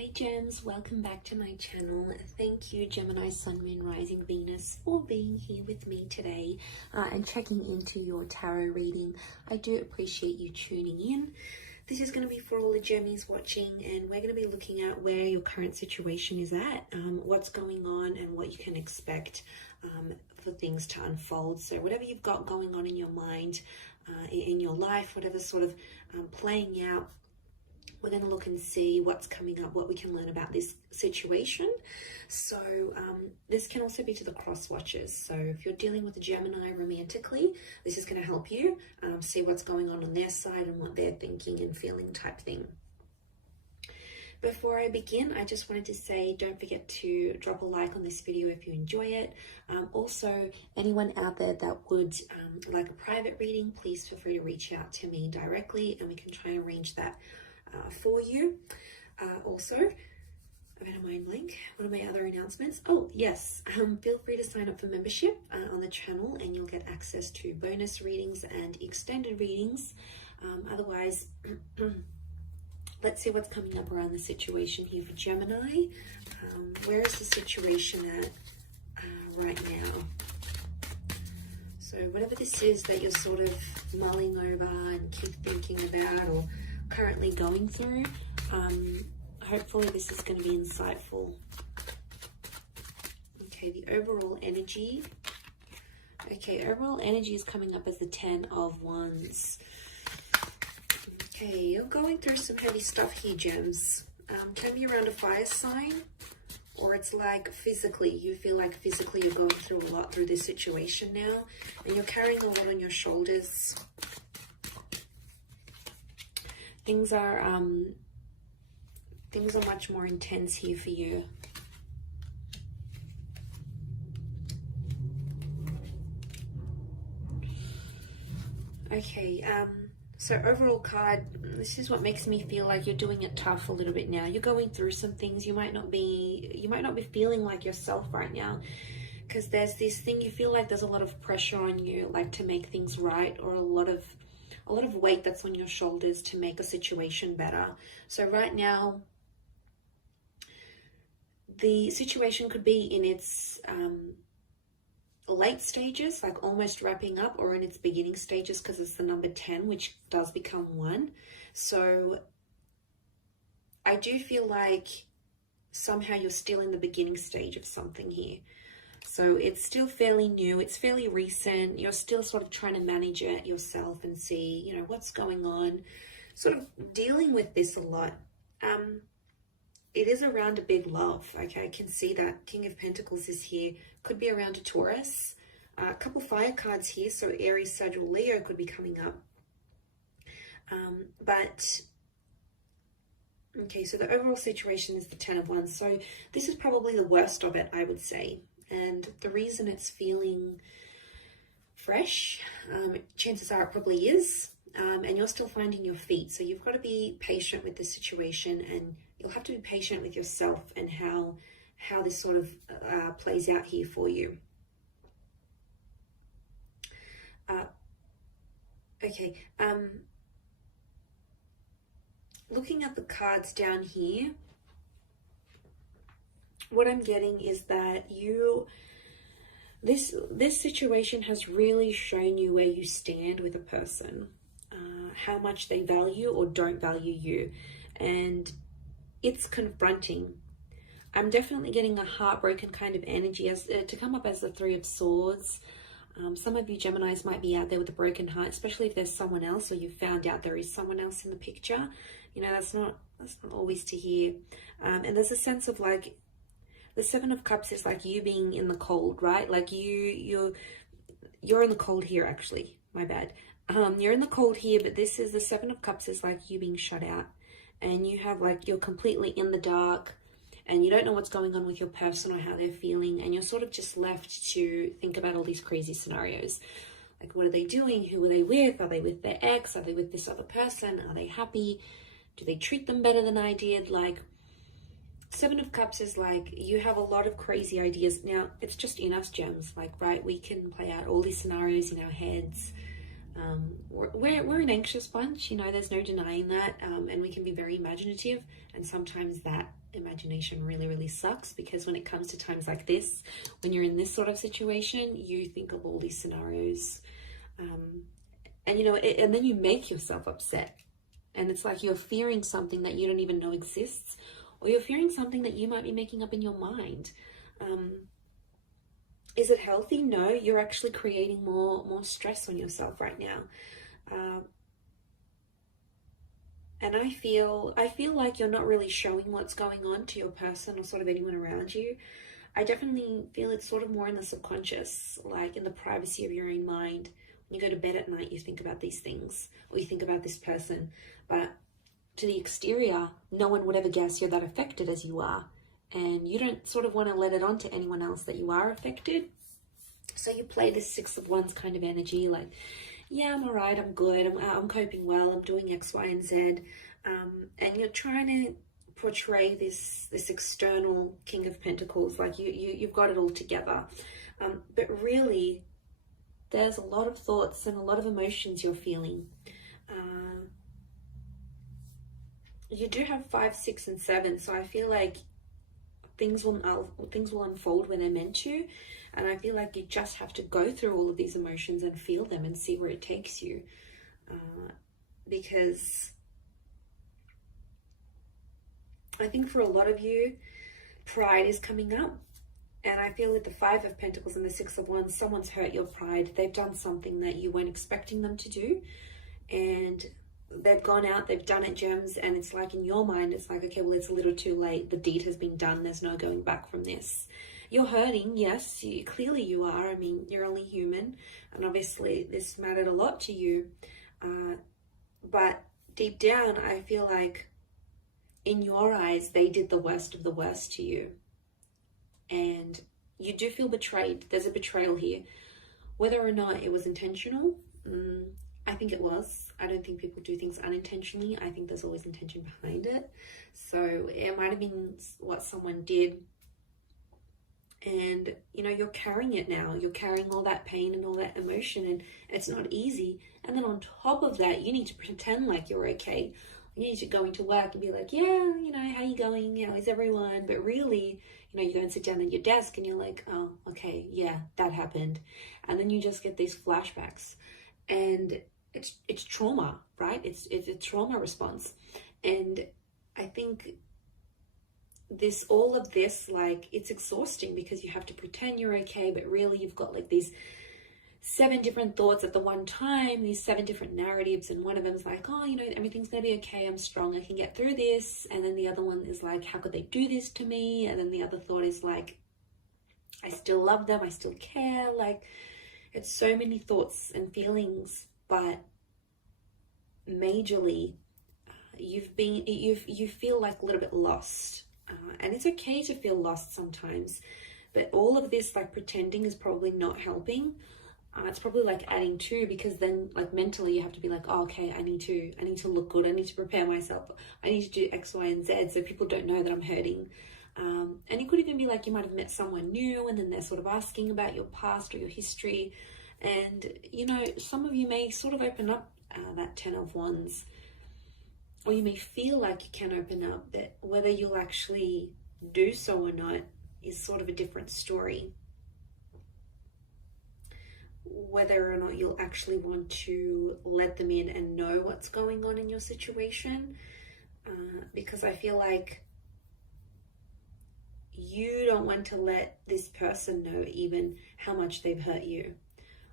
Hey Gems, welcome back to my channel. Thank you Gemini, Sun, Moon, Rising, Venus for being here with me today and checking into your tarot reading. I do appreciate you tuning in. This is going to be for all the Gemmies watching, and we're going to be looking at where your current situation is at, what's going on and what you can expect for things to unfold. So whatever you've got going on in your mind, in your life, whatever's sort of playing out, we're going to look and see what's coming up, what we can learn about this situation. So this can also be to the cross watchers. So if you're dealing with a Gemini romantically, this is going to help you see what's going on their side and what they're thinking and feeling type thing. Before I begin, I just wanted to say, don't forget to drop a like on this video if you enjoy it. Also, anyone out there that would like a private reading, please feel free to reach out to me directly and we can try and arrange that for you. Also, I've had a mind blank. What are my other announcements? Oh yes, feel free to sign up for membership on the channel and you'll get access to bonus readings and extended readings. Otherwise, let's see what's coming up around the situation here for Gemini. Where is the situation at right now? So whatever this is that you're sort of mulling over and keep thinking about or currently going through, hopefully this is going to be insightful. Okay, the overall energy. Okay, overall energy is coming up as the 10 of Wands. Okay, you're going through some heavy stuff here, Gems. Can be around a fire sign, or it's like physically, you feel like physically you're going through a lot through this situation now, and you're carrying a lot on your shoulders. Things are much more intense here for you. Okay, so overall card, this is what makes me feel like you're doing it tough a little bit now. You're going through some things. You might not be feeling like yourself right now, because there's this thing, you feel like there's a lot of pressure on you, like to make things right, or a lot of weight that's on your shoulders to make a situation better. So right now, the situation could be in its late stages, like almost wrapping up, or in its beginning stages, because it's the number 10, which does become 1. So I do feel like somehow you're still in the beginning stage of something here. So it's still fairly new, it's fairly recent, you're still sort of trying to manage it yourself and see, you know, what's going on, sort of dealing with this a lot. It is around a big love, okay, I can see that. King of Pentacles is here, could be around a Taurus. A couple fire cards here, so Aries, Sag, or Leo could be coming up. Okay, so the overall situation is the 10 of Wands, so this is probably the worst of it, I would say. And the reason it's feeling fresh, chances are it probably is, and you're still finding your feet. So you've got to be patient with this situation, and you'll have to be patient with yourself and how this sort of plays out here for you. Okay, looking at the cards down here, what I'm getting is that this situation has really shown you where you stand with a person, how much they value or don't value you, and it's confronting. I'm definitely getting a heartbroken kind of energy as to come up as the 3 of Swords. Some of you Geminis might be out there with a broken heart, especially if there's someone else, or you found out there is someone else in the picture. You know, that's not always to hear. And there's a sense of like, the 7 of Cups is like you being in the cold, right? Like you're in the cold here, actually. My bad. You're in the cold here, but this is the 7 of Cups is like you being shut out, and you have like, you're completely in the dark, and you don't know what's going on with your person or how they're feeling, and you're sort of just left to think about all these crazy scenarios. Like, what are they doing? Who are they with? Are they with their ex? Are they with this other person? Are they happy? Do they treat them better than I did? Like, 7 of Cups is like, you have a lot of crazy ideas. Now, it's just in us, Gems, like, right? We can play out all these scenarios in our heads. We're an anxious bunch, you know, there's no denying that, and we can be very imaginative, and sometimes that imagination really sucks, because when it comes to times like this, when you're in this sort of situation, you think of all these scenarios, and you know, and then you make yourself upset, and it's like you're fearing something that you don't even know exists, or you're fearing something that you might be making up in your mind. Is it healthy? No, you're actually creating more stress on yourself right now. And I feel like you're not really showing what's going on to your person or sort of anyone around you. I definitely feel it's sort of more in the subconscious, like in the privacy of your own mind. When you go to bed at night, you think about these things, or you think about this person. But to the exterior, no one would ever guess you're that affected as you are. And you don't sort of want to let it on to anyone else that you are affected. So you play this 6 of Wands kind of energy, like, yeah, I'm all right, I'm good, I'm coping well, I'm doing X, Y, and Z. And you're trying to portray this external King of Pentacles, like you've got it all together. But really, there's a lot of thoughts and a lot of emotions you're feeling. You do have 5, 6, and 7, so I feel like things will unfold when they're meant to, and I feel like you just have to go through all of these emotions and feel them and see where it takes you, because I think for a lot of you, pride is coming up, and I feel with the 5 of Pentacles and the 6 of Wands, someone's hurt your pride. They've done something that you weren't expecting them to do, and they've gone out, they've done it, Gems, and it's like in your mind, it's like, okay, well, it's a little too late. The deed has been done. There's no going back from this. You're hurting, yes, clearly you are. I mean, you're only human, and obviously this mattered a lot to you. But deep down, I feel like in your eyes, they did the worst of the worst to you. And you do feel betrayed. There's a betrayal here. Whether or not it was intentional, I think it was. I don't think people do things unintentionally. I think there's always intention behind it. So it might have been what someone did. And, you know, you're carrying it now. You're carrying all that pain and all that emotion, and it's not easy. And then on top of that, you need to pretend like you're okay. You need to go into work and be like, yeah, you know, how you going? How is everyone? But really, you know, you go and sit down at your desk and you're like, oh, okay, yeah, that happened. And then you just get these flashbacks. And it's trauma, right? It's a trauma response. And I think all of this, like, it's exhausting because you have to pretend you're okay, but really you've got like these 7 different thoughts at the one time, these 7 different narratives, and one of them is like, oh, you know, everything's gonna be okay, I'm strong, I can get through this. And then the other one is like, how could they do this to me? And then the other thought is like, I still love them, I still care. Like, it's so many thoughts and feelings, but majorly you feel like a little bit lost. And it's okay to feel lost sometimes, but all of this like pretending is probably not helping. It's probably like adding to, because then like mentally you have to be like, oh, okay, I need to look good, I need to prepare myself, I need to do X, Y, and Z so people don't know that I'm hurting. And it could even be like you might have met someone new and then they're sort of asking about your past or your history, and you know, some of you may sort of open up that 10 of Wands, or you may feel like you can open up, but whether you'll actually do so or not is sort of a different story. Whether or not you'll actually want to let them in and know what's going on in your situation, because I feel like you don't want to let this person know even how much they've hurt you.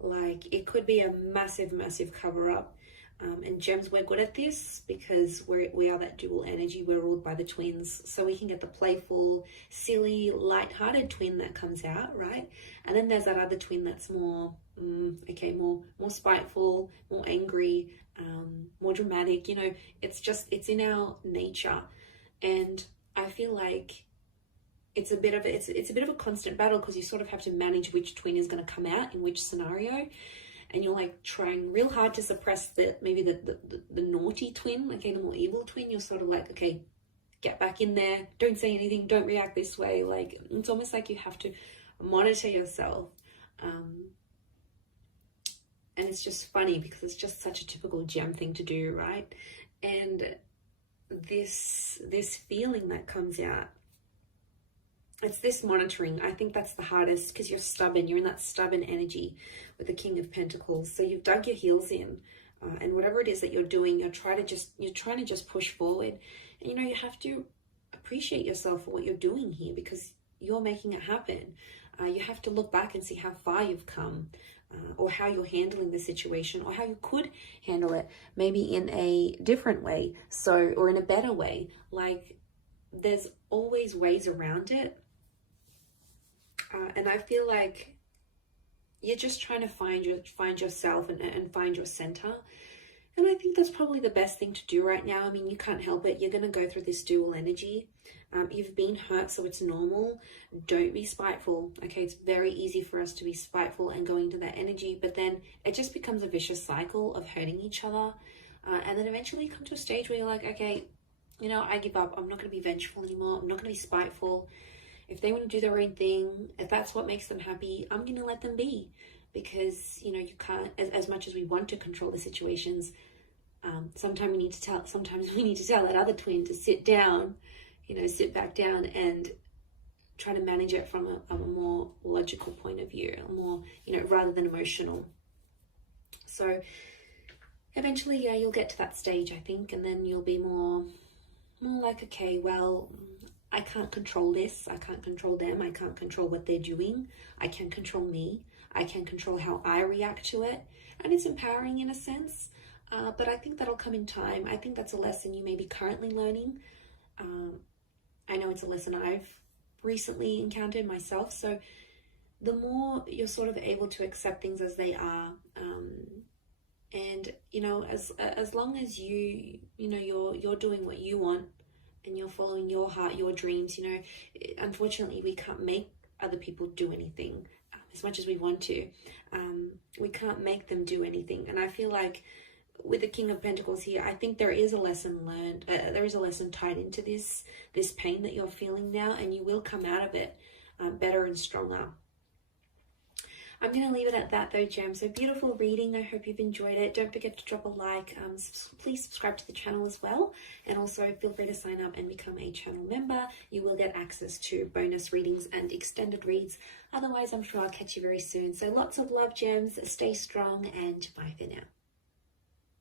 Like, it could be a massive cover-up. And Gems, we're good at this because we are that dual energy. We're ruled by the twins, so we can get the playful, silly, light-hearted twin that comes out, right? And then there's that other twin that's more more spiteful, more angry, more dramatic. You know, it's in our nature, and I feel like it's a bit of a constant battle, because you sort of have to manage which twin is going to come out in which scenario. And you're like trying real hard to suppress the naughty twin, okay, the more evil twin. You're sort of like, okay, get back in there, don't say anything, don't react this way. Like, it's almost like you have to monitor yourself. And it's just funny because it's just such a typical gem thing to do, right? And this feeling that comes out, it's this monitoring. I think that's the hardest because you're stubborn. You're in that stubborn energy with the King of Pentacles. So you've dug your heels in, and whatever it is that you're doing, you're trying to just push forward. And you know, you have to appreciate yourself for what you're doing here because you're making it happen. You have to look back and see how far you've come, or how you're handling the situation, or how you could handle it maybe in a different way, or in a better way. Like, there's always ways around it. And I feel like you're just trying to find yourself and find your center. And I think that's probably the best thing to do right now. I mean, you can't help it. You're going to go through this dual energy. You've been hurt, so it's normal. Don't be spiteful. Okay, it's very easy for us to be spiteful and go into that energy, but then it just becomes a vicious cycle of hurting each other. And then eventually you come to a stage where you're like, okay, you know, I give up. I'm not going to be vengeful anymore. I'm not going to be spiteful. If they want to do their own thing, if that's what makes them happy, I'm going to let them be. Because, you know, you can't, as much as we want to control the situations, sometimes we need to tell that other twin to sit down, you know, sit back down and try to manage it from a more logical point of view, a more, you know, rather than emotional. So eventually, yeah, you'll get to that stage, I think, and then you'll be more like, okay, well, I can't control this. I can't control them. I can't control what they're doing. I can control me. I can control how I react to it. And it's empowering in a sense, but I think that'll come in time. I think that's a lesson you may be currently learning. I know it's a lesson I've recently encountered myself. So the more you're sort of able to accept things as they are, and, you know, as long as you know, you're doing what you want, and you're following your heart, your dreams, you know, unfortunately, we can't make other people do anything as much as we want to. We can't make them do anything. And I feel like with the King of Pentacles here, I think there is a lesson learned. There is a lesson tied into this pain that you're feeling now, and you will come out of it better and stronger. I'm going to leave it at that though, Gem. So beautiful reading. I hope you've enjoyed it. Don't forget to drop a like. Please subscribe to the channel as well. And also feel free to sign up and become a channel member. You will get access to bonus readings and extended reads. Otherwise, I'm sure I'll catch you very soon. So lots of love, Gems. Stay strong and bye for now.